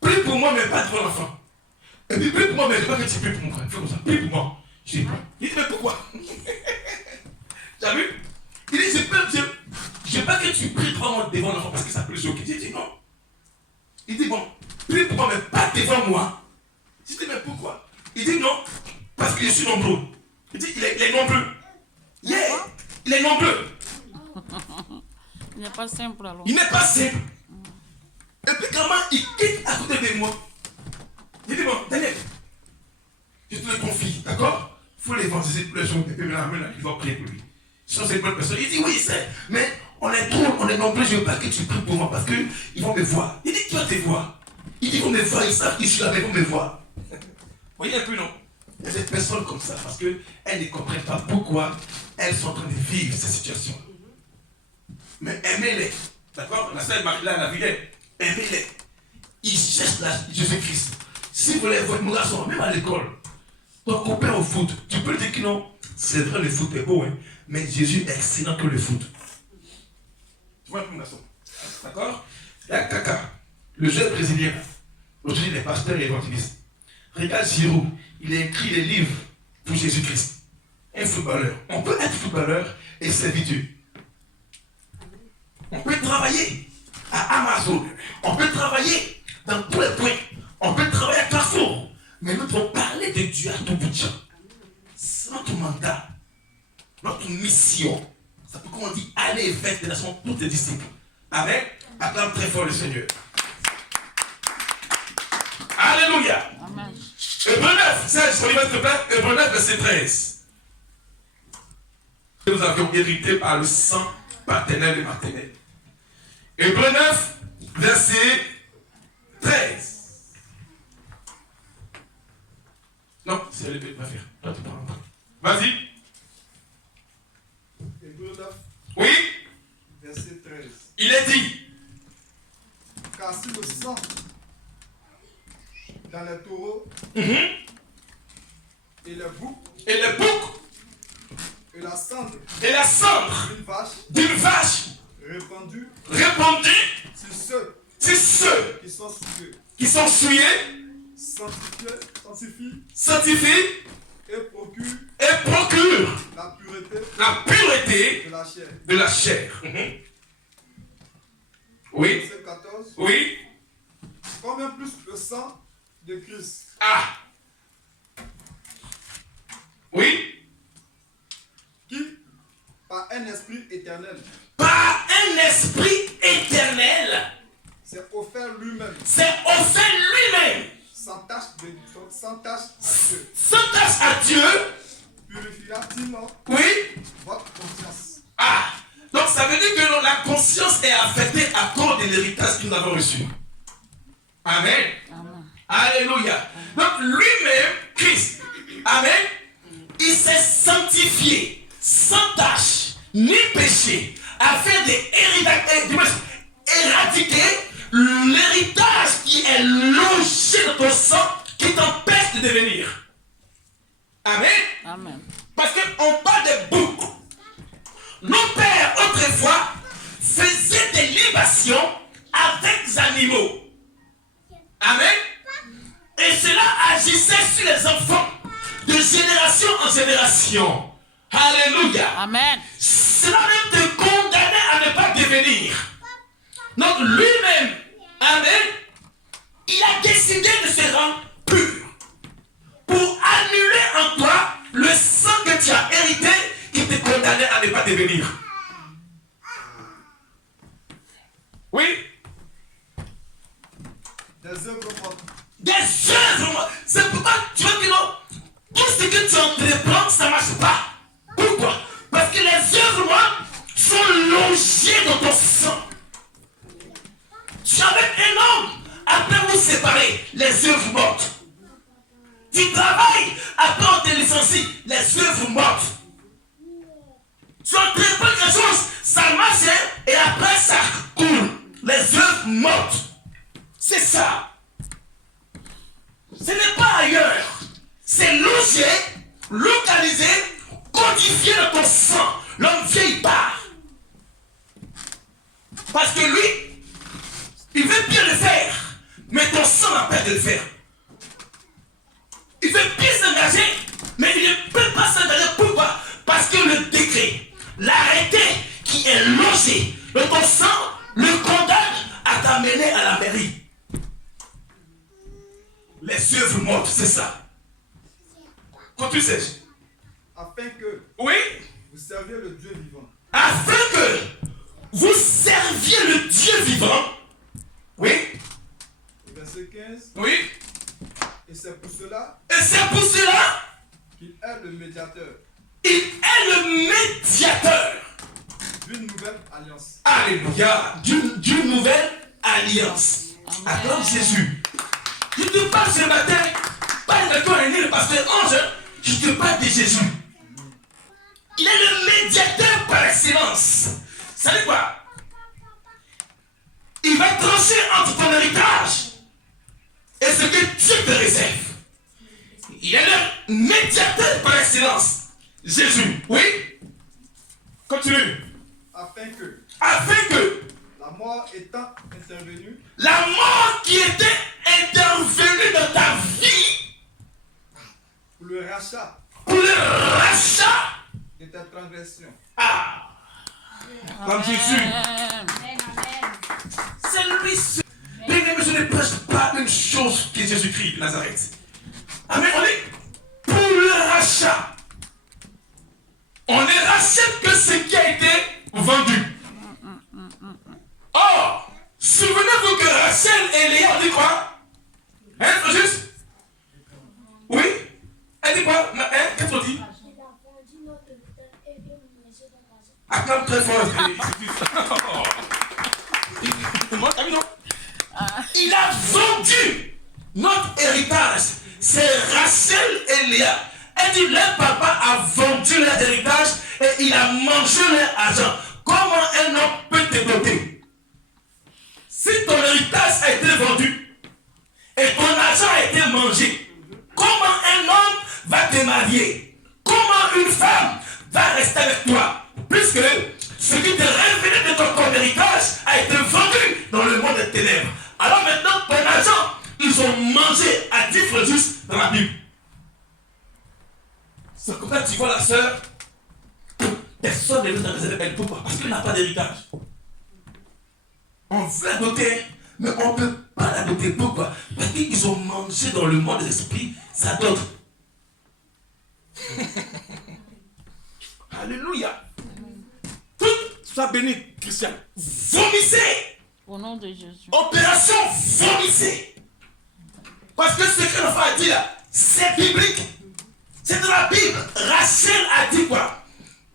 Prie pour moi, mais pas devant l'enfant. Et puis prie pour moi, mais je ne veux pas que tu pries pour moi. Fais comme ça, prie pour moi. Je dis pas. Il dit, mais pourquoi? Tu as vu? Il dit, je veux pas que tu pries devant l'enfant parce que ça peut le choquer. J'ai dit non. Il dit, bon, prie pour moi, mais pas devant moi. Je dis, mais pourquoi? Il dit non, parce que je suis nombreux. Il dit, il est nombreux. Yeah, il est nombreux. Il n'est pas simple alors. Il n'est pas simple. Et puis comment il quitte à côté de moi. Il dit, bon, Daniel, je te le confie, d'accord? Il faut l'évangéliser tous les jours. Et puis maintenant, il va prier pour lui. Sinon, c'est une bonne personne. Il dit, oui, c'est, mais on est trop, on est nombreux, je ne veux pas que tu pries pour moi parce qu'ils vont me voir. Il dit, tu vas te voir. Il dit, ils vont me voir, ils savent que je suis là, mais ils vont me voir. Vous voyez un peu, non? Il y a des personnes comme ça parce qu'elles ne comprennent pas pourquoi elles sont en train de vivre cette situation. Mais aimez-les. D'accord? La sœur Marie-là, la vilaine. Aimez-les. Ils cherchent Jésus-Christ. Si vous voulez votre garçon, même à l'école, ton copain au foot, tu peux lui dire que non. C'est vrai, le foot est beau, hein, mais Jésus est excellent que le foot. Tu vois, mon garçon. D'accord? La Kaka, le jeune brésilien, aujourd'hui il est pasteur et évangéliste. Regarde Giroud, il a écrit des livres pour Jésus-Christ. Un footballeur. On peut être footballeur et servir Dieu. On peut travailler à Amazon. On peut travailler dans tous les points. On peut travailler à Carrefour. Mais nous devons parler de Dieu à tout bout de champ. C'est notre mandat, notre mission. C'est pourquoi on dit allez et faites des nations toutes les disciples. Amen. Acclame très fort le Seigneur. Alléluia. Amen. Hébreux 9, Serge, on y va s'il te plaît. Hébreux 9, verset 13. Nous avions hérité par le sang paternel et maternel. Hébreux 9, verset 13. Non, c'est le bébé, va faire. Toi, tu prends. Vas-y. Hébreux 9, Oui, verset 13. il est dit. Car si le sang dans les taureaux et les boucs Et le bouc et la cendre et la cendre d'une d'une vache vache répandue répandue sur ceux sur ceux qui sont souillés, qui sont souillés, sanctifient sanctifient et procurent et procurent la pureté la pureté de la chair. de la chair. Oui, Verset 14. oui. Combien plus le sang de Christ, Ah. Oui. qui, par un esprit éternel, Par un esprit éternel, s'est offert lui-même s'est offert lui-même sans tâche à Dieu, sans tâche à Dieu Y a-t-il Oui. votre conscience? Ah, donc ça veut dire que la conscience est affectée à cause de l'héritage que nous avons reçu. Amen. Amen. Alléluia. Donc lui-même, Christ, amen, il s'est sanctifié sans tache ni péché afin d'éradiquer l'héritage qui est logé dans ton sang qui t'empêche de devenir. Amen. Amen. Parce qu'on parle de boucs. Nos pères, autrefois, faisaient des libations avec des animaux. Amen. Et cela agissait sur les enfants de génération en génération. Alléluia. Amen. Cela même te condamnait à ne pas devenir. Donc lui-même, amen, il a décidé de se rendre pur pour annuler en toi le sang que tu as hérité qui te condamnait à ne pas devenir. Oui. Des œuvres mortes. Des œuvres. C'est pourquoi tu vois que non, tout ce que tu entreprends, ça ne marche pas. Pourquoi? Parce que les œuvres mortes sont logées dans ton sang. Tu es avec un homme, après vous séparer, les œuvres mortes. Tu travailles, après on te licencie, les œuvres mortes. Tu entreprends quelque chose, ça marche, et après ça coule. Les œuvres mortes. C'est ça. Ce n'est pas ailleurs. C'est logé, localisé, codifié dans ton sang. L'homme vieille part. Parce que lui, il veut bien le faire, mais ton sang l'empêche de le faire. Il veut bien s'engager, mais il ne peut pas s'engager. Pourquoi? Parce que le décret, l'arrêté qui est logé dans ton sang, le condamne à t'amener à la mairie. Les œuvres mortes, c'est ça. Quand tu sais. Afin que Oui. vous serviez le Dieu vivant. Afin que vous serviez le Dieu vivant. Oui. Verset 15. Oui. Et c'est pour cela Et c'est pour cela qu'il est le médiateur il est le médiateur. d'une nouvelle alliance. Alléluia. D'une nouvelle alliance. Acclame Jésus. Je te parle ce matin, pas de toi et le pasteur Ange, je te parle de Jésus. Il est le médiateur par excellence. Vous savez quoi? Il va trancher entre ton héritage et ce que Dieu te réserve. Il est le médiateur par excellence. Jésus, oui? Continue. Afin que la mort étant intervenue, la mort qui était intervenue dans ta vie pour le rachat de ta transgression. Ah, comme Jésus. Amen. C'est lui seul. Bien-aimé, je ne prêche pas une chose que Jésus-Christ de Nazareth. Amen. On est pour le rachat. On ne rachète que ce qui a été vendu. Or, souvenez-vous que Rachel et Léa ont dit quoi? Hein, juste? Oui? Elle dit quoi? Hein? Qu'est-ce qu'on dit? Acclame très fort. Il a vendu notre héritage. C'est Rachel et Léa. Elle dit, leur papa a vendu leur héritage et il a mangé leur argent. Comment un homme peut te doter? Si ton héritage a été vendu et ton argent a été mangé, comment un homme va te marier? Comment une femme va rester avec toi? Puisque ce qui te révélé de ton héritage a été vendu dans le monde des ténèbres. Alors maintenant, ton argent, ils ont mangé à 10 fois juste dans la Bible. C'est comme ça que tu vois la sœur. Personne ne veut t'adresser elle. Pourquoi? Parce qu'elle n'a pas d'héritage. On veut la doter, mais on ne peut pas la doter. Pourquoi? Parce qu'ils ont mangé dans le monde des esprits, ça dote. Alléluia. Tout soit béni, Christian. Vomissez. Au nom de Jésus. Opération vomissez. Parce que ce que l'enfant a dit là, c'est biblique. C'est dans la Bible. Rachel a dit quoi?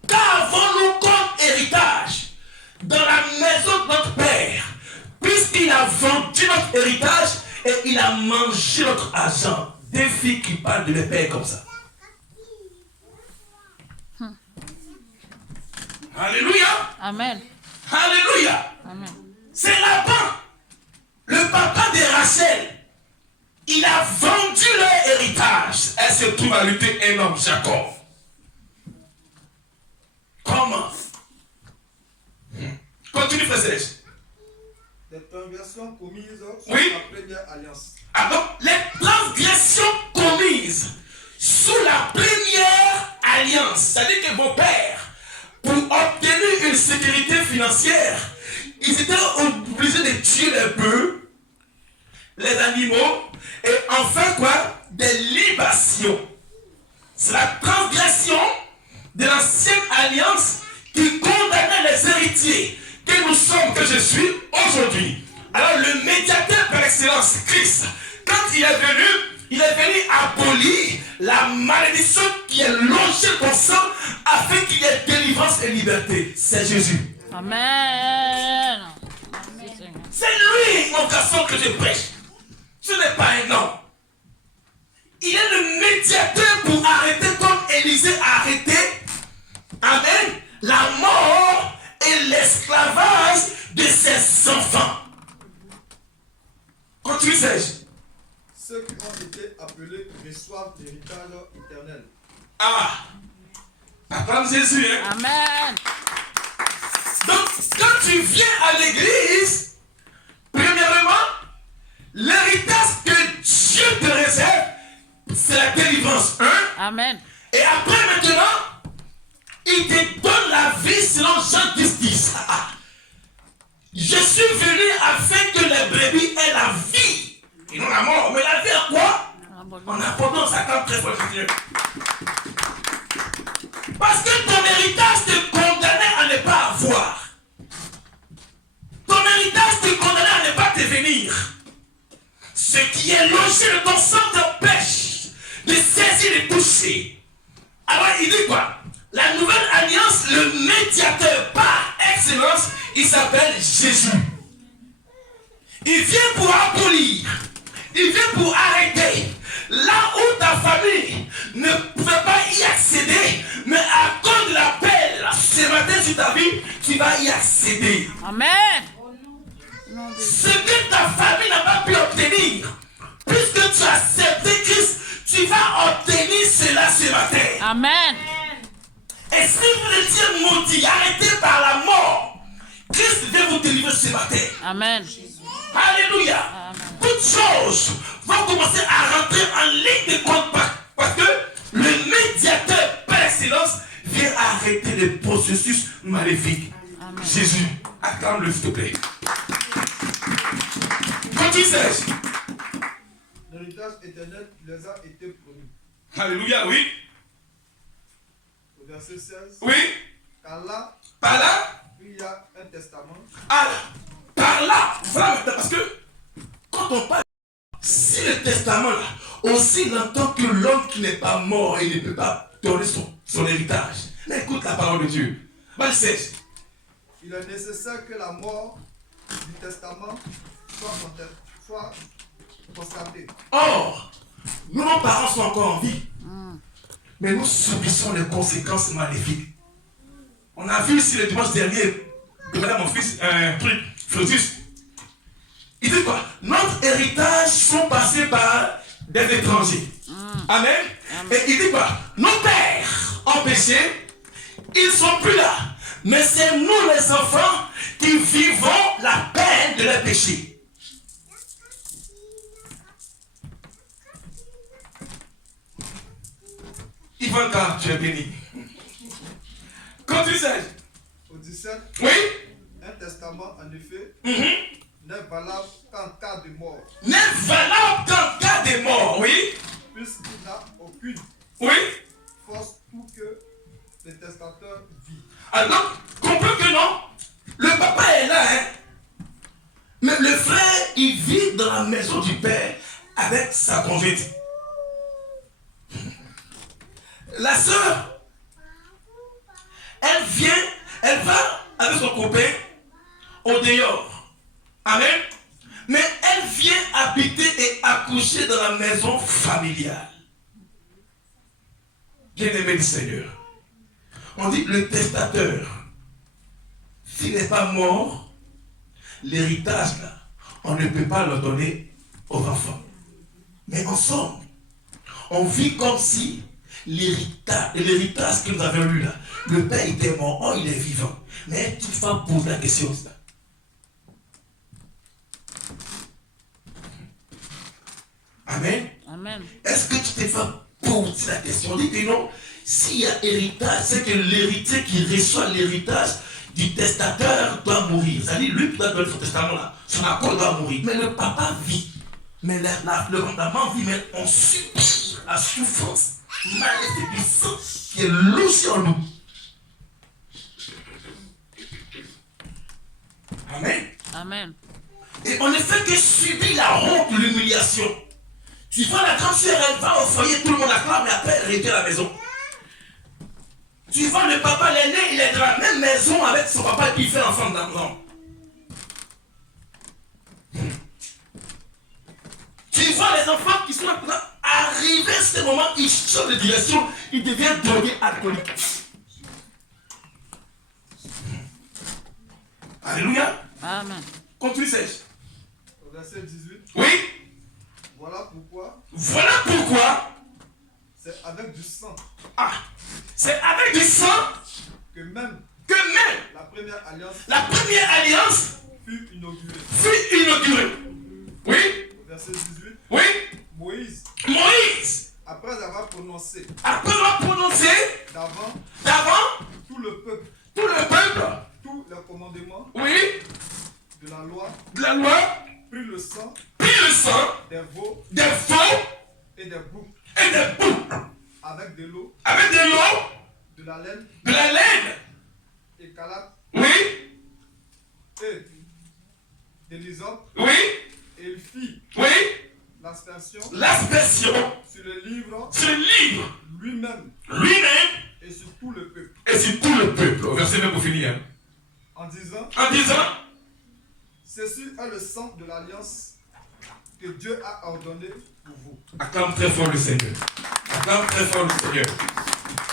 Qu'avons-nous comme héritage dans la maison de notre père? Puisqu'il a vendu notre héritage et il a mangé notre argent. Des filles qui parlent de leur père comme ça. Alléluia. Amen. Alléluia. Amen. C'est Laban, le papa de Rachel. Il a vendu leur héritage. Elle se trouve à lutter un homme, Jacob. Comment? Continue, frère Serge. Les transgressions commises sous Oui. la première alliance. Alors, les transgressions commises sous la première alliance, c'est-à-dire que vos pères, pour obtenir une sécurité financière, ils étaient obligés de tuer les bœufs, les animaux, et enfin quoi? Des libations. C'est la transgression de l'ancienne alliance qui condamnait les héritiers que nous sommes, que je suis aujourd'hui. Alors le médiateur par excellence, Christ, quand il est venu abolir la malédiction qui est logée dans sang afin qu'il y ait délivrance et liberté. C'est Jésus. Amen. C'est lui, mon garçon, que je prêche. Ce n'est pas un homme. Il est le médiateur pour arrêter, comme Élisée a arrêté, amen, la mort et l'esclavage de ses enfants. Continue, Serge. Ceux qui ont été appelés reçoivent l'héritage éternel. Ah, acclame Jésus, hein. Amen. Donc, quand tu viens à l'église, premièrement, l'héritage que Dieu te réserve, c'est la délivrance. Hein? Amen. Et après, maintenant, il te donne la vie selon Jean 10. Je suis venu afin que les brebis aient la vie, et non la mort. Mais la vie à quoi? En abondance, attends très fort, Dieu. Parce que ton héritage te condamnait à ne pas avoir. Ton héritage te condamnait à ne pas devenir. Ce qui est logé de ton sang t'empêche de saisir et de toucher. Alors il dit quoi? La nouvelle alliance, le médiateur par excellence, il s'appelle Jésus. Il vient pour abolir. Il vient pour arrêter. Là où ta famille ne pouvait pas y accéder, mais à cause de l'appel, ce matin sur ta vie, tu vas y accéder. Amen. Ce que ta famille n'a pas pu obtenir, puisque tu as accepté Christ, tu vas obtenir cela ce matin. Amen. Et si vous étiez maudit, arrêté par la mort, Christ vient vous délivrer ce matin. Amen. Alléluia. Amen. Toutes choses vont commencer à rentrer en ligne de compte parce que le médiateur par excellence vient arrêter le processus maléfique. Amen. Jésus, acclame-le s'il te plaît. Continue, Serge. L'héritage éternel qui les a été promis. Alléluia, oui. Au verset 16. Oui. Car là, Par là. il y a un testament. Par là. Voilà maintenant, parce que quand on parle, si le testament là, aussi longtemps que l'homme qui n'est pas mort, il ne peut pas donner son héritage. Mais écoute la parole de Dieu. Verset 16. Il est nécessaire que la mort du testament soit constatée. Or, nous, nos parents sont encore en vie. Mais nous subissons les conséquences maléfiques. On a vu ici le dimanche dernier, de mon fils, un truc, Flotus. Il dit quoi? Notre héritage sont passés par des étrangers. Amen. Et il dit quoi? Nos pères ont péché, ils sont plus là. Mais c'est nous les enfants qui vivons la peine de leur péché. Ivanka, tu es béni. Continue, Serge. Au 17, Oui. un testament, en effet, n'est valable qu'en cas de mort, N'est valable qu'en cas de mort, oui. puisqu'il n'a aucune Oui. force pour que le testateur vit. Alors, comprends que non. Le papa est là, hein. Mais le frère, il vit dans la maison du père avec sa conjointe. La sœur, elle va avec son copain au dehors. Amen. Mais elle vient habiter et accoucher dans la maison familiale. Bien-aimé du Seigneur. On dit le testateur, s'il n'est pas mort, l'héritage là, on ne peut pas le donner aux enfants. Mais ensemble, on vit comme si l'héritage que nous avons lu là, le père était mort, oh il est vivant. Mais tu vas poser la question ça. Amen. Amen. Est-ce que tu t'es fait poser la question? On dit que non, s'il y a héritage, c'est que l'héritier qui reçoit l'héritage du testateur doit mourir. C'est-à-dire, lui qui doit donner son testament là, son accord doit mourir. Mais le papa vit. Mais le maman vit, mais on subit la souffrance maléfique qui est logée en nous. Amen. Amen. Et on ne fait que subir la honte, l'humiliation. Tu vois, la grande sœur, elle va au foyer, tout le monde acclame, mais après, elle revient à la maison. Tu vois, le papa, l'aîné, il est dans la même maison avec son papa qui fait l'enfant d'enfant. Tu vois les enfants qui sont arrivés à ce moment, ils changent de direction, ils deviennent drogués alcooliques. Alléluia. Amen. Continue, Serge. Verset 18. Oui. Voilà pourquoi Voilà pourquoi. c'est avec du sang Ah, c'est avec du sang que même que même la première alliance fut fut inaugurée. inaugurée. Oui. Verset 18. Oui. Moïse, après avoir prononcé d'avant tout le peuple, tous les commandements oui, de la loi, prit le sang des veaux et des boucs avec de l'eau, de la laine écarlate oui, et de l'hysope, oui, et il fit oui, l'aspersion sur le livre lui-même et sur tout le peuple, et sur tout le peuple. Au verset 9 pour finir. en disant ceci est le sang de l'alliance que Dieu a ordonné pour vous. Acclame très fort le Seigneur. Acclame très fort le Seigneur.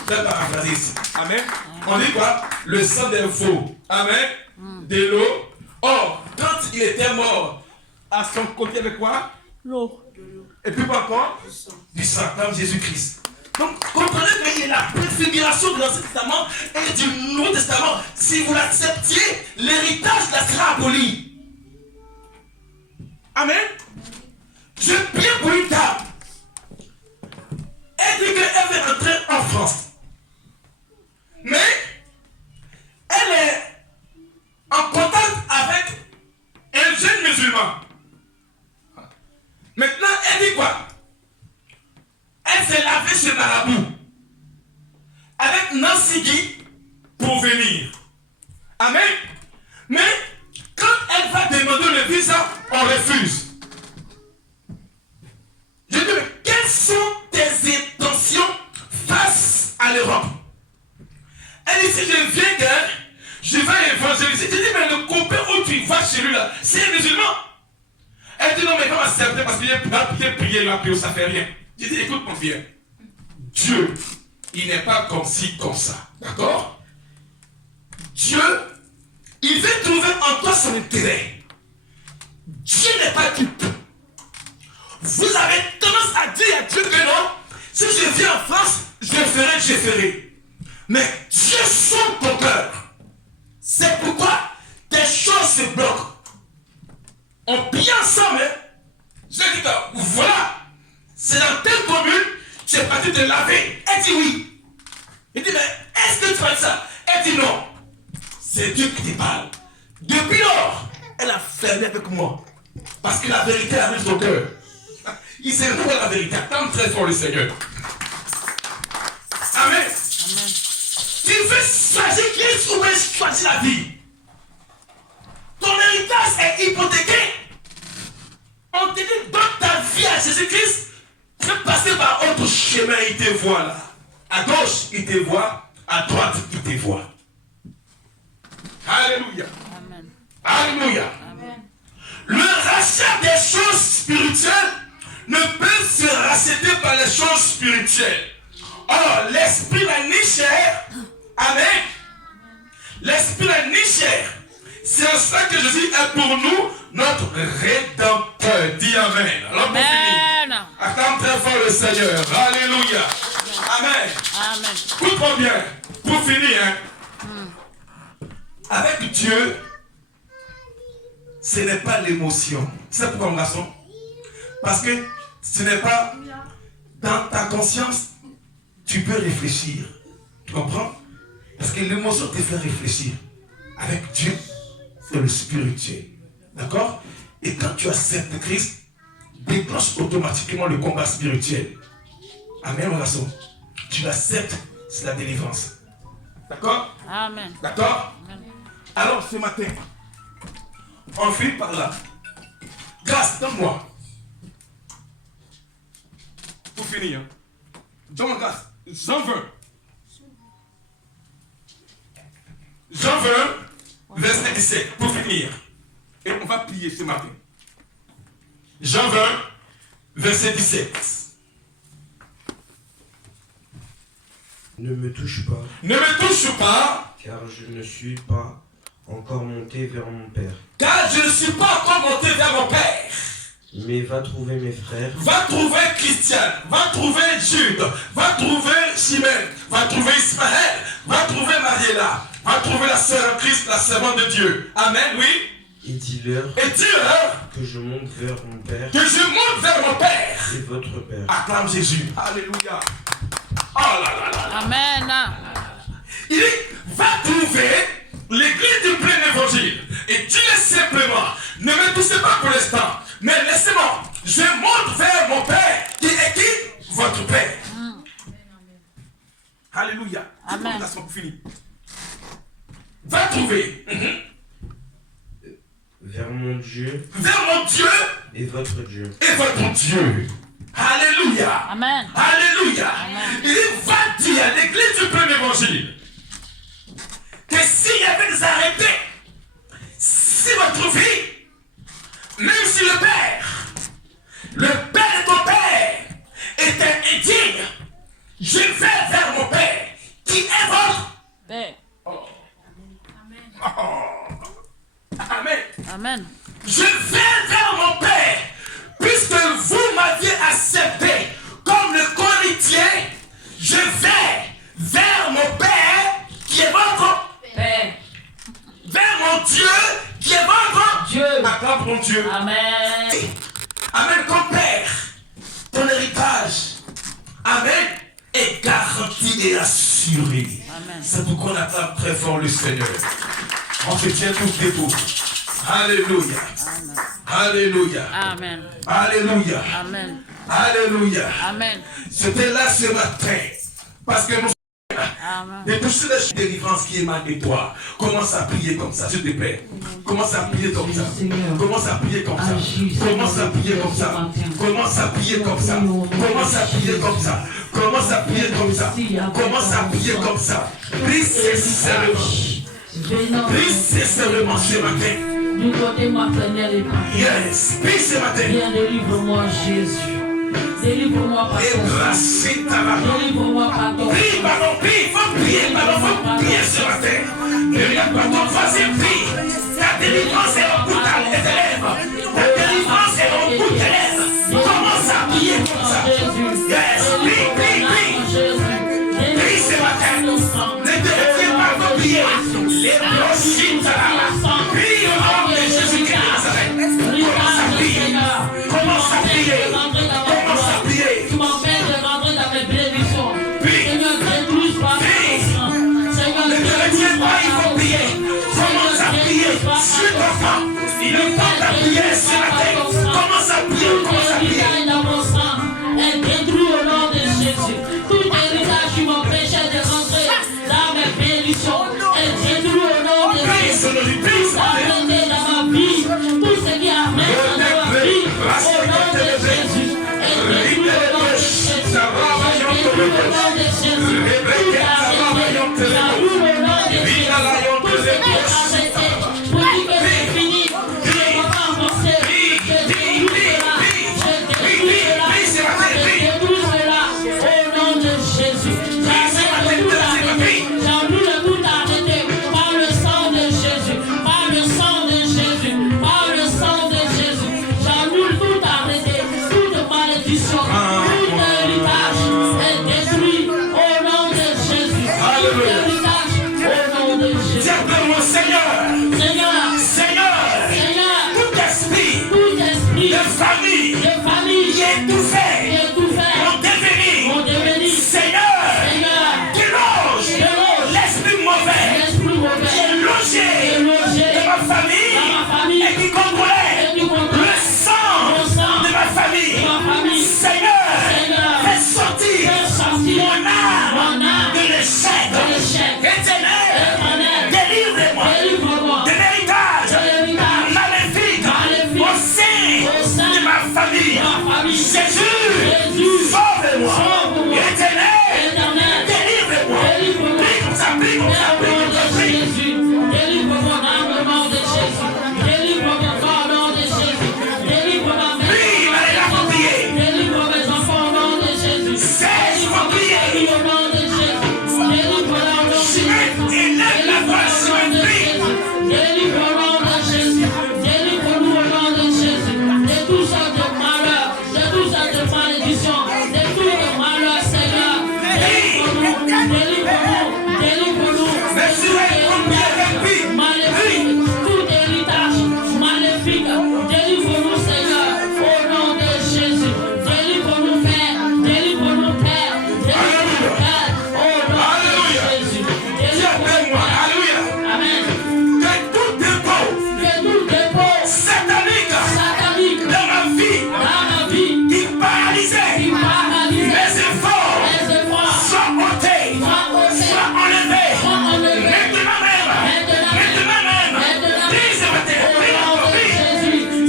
Je vais paraphraser ici. Amen. On dit quoi? Le sang des veaux. Amen. De l'eau. Or, quand il était mort, à son côté avec quoi? L'eau. Et puis quoi encore? Du sang, comme Jésus-Christ. Donc, comprenez qu'il y a la préfiguration de l'Ancien Testament et du Nouveau Testament. Si vous l'acceptiez, l'héritage là sera aboli. Amen. Je prie pour une dame. Elle dit qu'elle veut rentrer en France. Mais elle est en contact avec un jeune musulman. Maintenant, elle dit quoi? Elle s'est lavée chez Marabout avec Nancy Guy pour venir. Amen. Mais quand elle va demander le visa, on refuse. Je dis, mais quelles sont tes intentions face à l'Europe? Elle dit, si je viens, je vais évangéliser. Je dis, mais le copain où tu vas chez lui là, c'est un musulman. Elle dit, non, mais il va m'accepter parce qu'il a prié, il a prié, ça fait rien. Je dis, écoute mon vieux, Dieu, il n'est pas comme ci, comme ça. D'accord? Dieu, il veut trouver en toi son intérêt. Dieu n'est pas dupe. Vous avez tendance à dire à Dieu que non, si je viens en France, je ferai. Mais Dieu sonde ton cœur. C'est pourquoi des choses se bloquent. On prie ensemble. Je dis que voilà, c'est dans telle commune, tu es parti te laver. Elle dit oui. Il dit, mais est-ce que tu fais ça? Elle dit non. C'est Dieu qui te parle. Depuis lors, elle a fermé avec moi. Parce que la vérité arrive dans son cœur. Il s'est retrouvé la vérité. Attends très fort le Seigneur. Amen. Amen. Tu veux choisir Christ ou bien choisir la vie? Ton héritage est hypothéqué. On te dit, donne ta vie à Jésus-Christ. Tu peux passer par autre chemin, il te voit là. À gauche, il te voit. À droite, il te voit. Alléluia. Amen. Alléluia. Amen. Le rachat des choses spirituelles ne peut se racheter par les choses spirituelles. Or, l'esprit n'est ni chair. Amen. L'esprit n'est ni chair. C'est en cela que Jésus est pour nous notre rédempteur. Dis Amen. Alors, pour finir, Amen. acclame très fort le Seigneur. Alléluia. Amen. Amen. Écoute-moi bien. Pour finir, avec Dieu, ce n'est pas l'émotion. C'est pourquoi, mon garçon? Parce que ce n'est pas dans ta conscience, tu peux réfléchir. Tu comprends? Parce que l'émotion te fait réfléchir. Avec Dieu, c'est le spirituel. D'accord? Et quand tu acceptes Christ, déclenche automatiquement le combat spirituel. Amen, mon garçon. Tu l'acceptes, c'est la délivrance. D'accord? Amen. D'accord? Amen. Alors, ce matin, on finit par là. Grâce, donne-moi. Pour finir, donne-moi grâce. Jean 20. Jean 20, verset 17. Pour finir. Et on va prier ce matin. Jean 20, verset 17. Ne me touche pas, Ne me touche pas, car je ne suis pas encore monté vers mon Père. car je ne suis pas encore monté vers mon Père. Mais va trouver mes frères, Va trouver Christian, va trouver Jude, va trouver Chimène, va trouver Ismaël, va trouver Mariella, va trouver la sœur en Christ, la servante de Dieu. Amen, oui. et dis-leur Et dis-leur que je monte vers mon Père que je monte vers mon Père. et votre Père. Acclame Jésus. Alléluia. Oh là là là. Amen. Il dit, va trouver l'église du plein évangile. Et dis-le simplement, ne me touchez pas pour l'instant, mais laissez-moi, je monte vers mon Père, qui est qui? Votre Père. Alléluia. Amen. Pour finir. Va trouver Vers mon Dieu vers mon Dieu et votre Dieu. et votre Dieu. Alléluia. Amen. Alléluia. Amen. Il va dire à l'église du plein évangile que s'il y avait des arrêtés, si votre vie, même si le Père de ton Père était indigne, je vais vers mon Père qui est votre. Père. Amen. Amen. Je vais vers mon Père, puisque vous m'aviez accepté comme le co-héritier, je vais vers mon Père qui est votre Père. vers mon Dieu qui est votre Dieu. Acclame mon Dieu. Amen. Amen, comme Père, ton héritage, Amen, est garanti et assuré. Amen. C'est pourquoi on acclame très fort le Seigneur. On se tient tous debout. Alléluia. Alléluia. Amen. Alléluia. Amen. Alléluia. Amen. C'était là ce matin. Parce que nous Amen. et pour ceux de délivrance qui émanent de toi, commence à prier comme ça, s'il te plaît. Commence à prier comme ça. Commence à prier comme ça. Commence à prier comme ça. Commence à prier comme ça. Commence à prier comme ça. Commence à prier comme ça. Commence à prier comme ça. Prie sincèrement. Prie sincèrement ce matin. Du côté maternel et paternel. Yes. Prie ce matin. Viens, délivre-moi, Jésus. Délivre-moi par Et ton sang. brasser ta main. Délivre-moi par ton Prie, pardon, prie, faut prier, pardon, faut prier ce matin. Ne regarde pas ton voisin, prie. Ta délivrance est au bout de tes lèvres. Ta délivrance est au bout de tes lèvres. Commence à prier comme ça. Yes, prie, prie, prie. Prie ce matin. Ne te retiens pas de prier. Les brochines, ça va. Prie au nom de Jésus-Christ de Nazareth. Commence à prier. Commence à prier. Commence à prier. Tu m'empêches de rentrer dans mes bénédictions. Prie. Seigneur, détruis par Prie. ton sang. Seigneur, Ne te retiens pas, il faut prier. Commence à prier. Suis ton temps. Le temps de la prière Jésus, sauve-moi. Éternel, délivre-moi. Prie comme ça, prie comme ça, prie comme ça, prie. Délivre mon âme au nom de Jésus. Délivre mon corps au nom de Jésus. Délivre ma maison. Prie, allez là pour prier. Délivre mes enfants au nom de Jésus. Cesse pour prier. Délivre au nom de Jésus. Délivre-la au nom de Jésus. Élève la voix, Simon, prie. Délivre au nom de Jésus. Délivre-nous au nom de Jésus. De tout sortes de malheurs, de toutes sortes de malédictions, de tout de malheur, Seigneur. Délivre-nous, délivre-nous, délivre-nous. Merci, Maléfique, tout héritage maléfique, délivre-nous Seigneur, au nom de Jésus, délivre-nous Père, délivre-nous Père, délivre-nous Père, au nom de Jésus, délivre-nous Père. Alléluia. Amen. Que tout dépôt Que tout dépôt satanique satanique dans ma vie, qui paralysait qui paralyse mes efforts, les efforts, soit ôté, soit enlevé. Maintenant même, dis ce matin, prie encore, prie.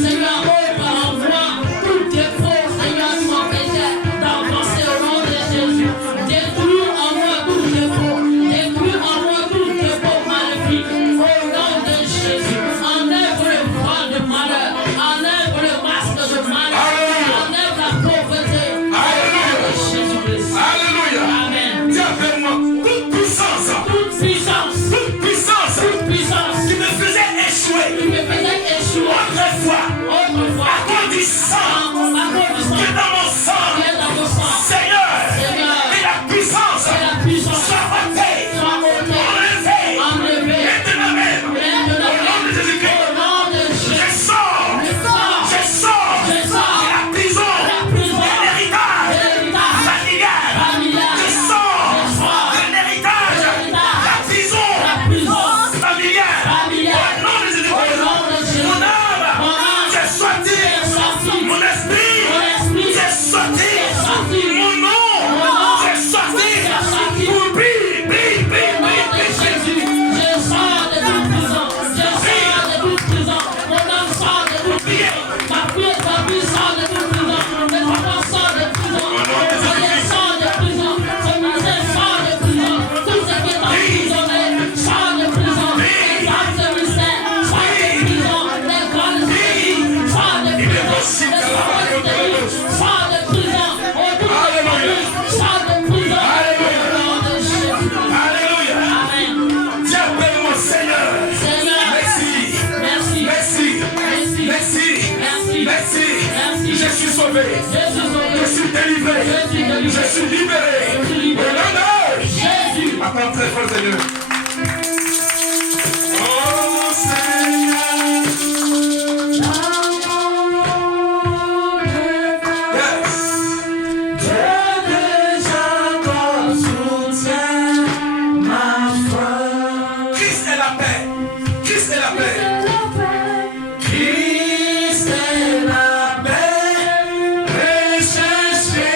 Seigneur, envoie tout défaut, Seigneur, qui m'empêchait d'avancer au nom de Jésus. Détruis en moi tout défaut, détruis en moi tout défaut maléfique, au nom de Jésus. Enlève le voile de malheur, enlève le masque de malheur, enlève la pauvreté, au nom de Jésus-Christ. Alléluia. Amen. Dis avec moi, toute puissance, Toute puissance, toute puissance toute puissance qui me faisait échouer qui me faisait échouer autrefois, autrefois, à cause du sang à cause du sang qui est dans mon sang, qui est dans mon sang. Seigneur, Seigneur, et la puissance que la puissance soit ôtée, soit ôtée, enlevée, enlevée, maintenant même, au nom de Jésus-Christ, au nom de je Jésus. sors, Je sors, je sors je sors de la prison, de la prison, de l'héritage de l'héritage familial, familial. je sors Je sors de l'héritage, la prison familiale, au nom de Jésus-Christ, mon âme, j'ai sorti, mon esprit, j'ai sorti, mon nom, j'ai sorti, pour brille, brille, brille, brille, brille. Je sors de toute prison, je sors de toute prison, mon âme sort de toute prison, ma vie sort de toute prison, mes enfants sortent de prison, mon foyer sort de prison, ce ministère sort de prison, tout ce qui est emprisonné sort de prison, les âmes de ministère sort de prison, les grandes esprits sort de prison, les enfants de Dieu sort de prison, au bout de l'Église sort de prison, au nom de Jésus. Alléluia. Amen. Dis avec moi, Seigneur. Seigneur, Merci. merci, Merci. merci, Merci. merci, Merci. merci. Je suis sauvé. Je suis sauvé. Je suis délivré. Je suis délivré. Je suis libéré. Je suis libéré. Au nom de Jésus. Acclame très fort, Seigneur. Oh Seigneur. Yes. Christ est la paix. Christ est la paix. Christ est la paix, recherché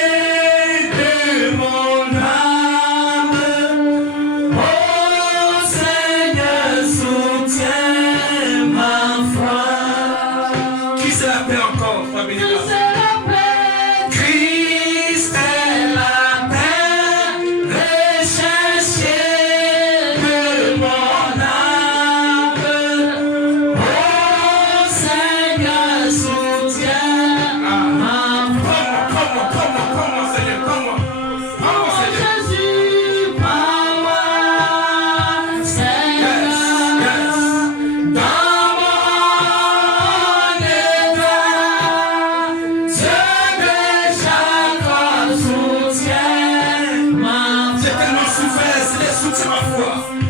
de mon âme. Oh Seigneur, soutiens ma foi. Christ est la paix encore, famille. Christ est la paix, recherché de mon âme. Oh Seigneur, soutiens ma foi. Comment, Seigneur, comment, Seigneur. Jésus, parle-moi, Seigneur, dans mon état, Dieu de chaque soutien ma J'ai tellement souffert, c'est les soutiens ma foi.